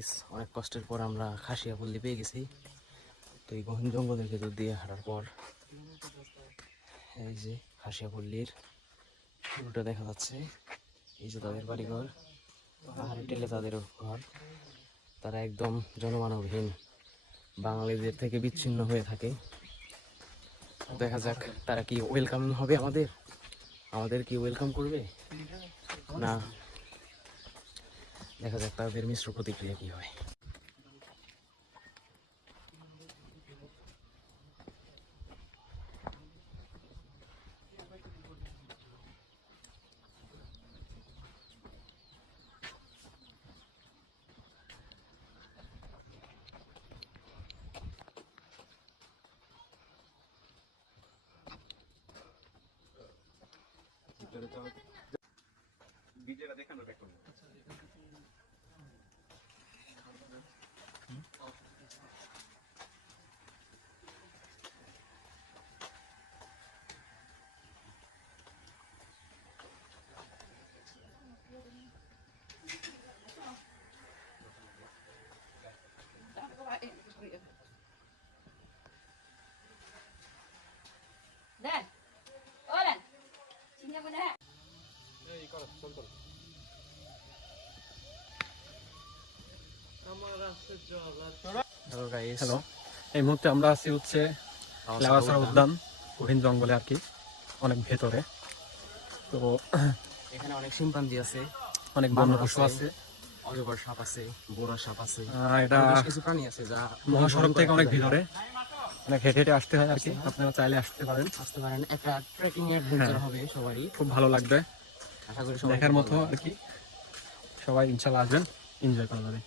Guys অনেক কষ্টের পর আমরা খাসিয়া পল্লী পেয়ে গেছি। তো এই গহন জঙ্গলের ভেতর দিয়ে হাঁটার পর এই যে খাসিয়া পল্লীর শুরুটা দেখা যাচ্ছে। এই যে তাদের বাড়িঘর পাহাড়ে টেলে তাদের ঘর। তারা একদম জনমানবহীন, বাঙালিদের থেকে বিচ্ছিন্ন হয়ে থাকে। দেখা যাক তারা কি ওয়েলকাম হবে আমাদের। আমাদের কি ওয়েলকাম করবে? না দেখা যাক তাদের মিশ্র প্রতিক্রিয়া কি হয় Dan. হ্যালো গাইস হ্যালো এই মুহূর্তে আমরা আছি হচ্ছে উদ্যান। গহীন জঙ্গলে আর কি অনেক ভেতরে। তো এখানে অনেক শিম্পাঞ্জি আছে অনেক বন্য পশু আছে অজগর সাপ আছে বোরা সাপ আছে। এটা কিছু প্রাণী আছে যা মহাসড়ক থেকে অনেক ভিতরে। অনেক হেঁটে হেঁটে আসতে হয় আর কি। আপনারা চাইলে আসতে পারেন। আসতে পারেন। একটা ট্রেকিং অ্যাডভেঞ্চার হবে সবারই। খুব ভালো লাগবে। দেখার মতো আর কি। সবাই ইনশাল্লাহ আসবেন। এনজয় করা যাবে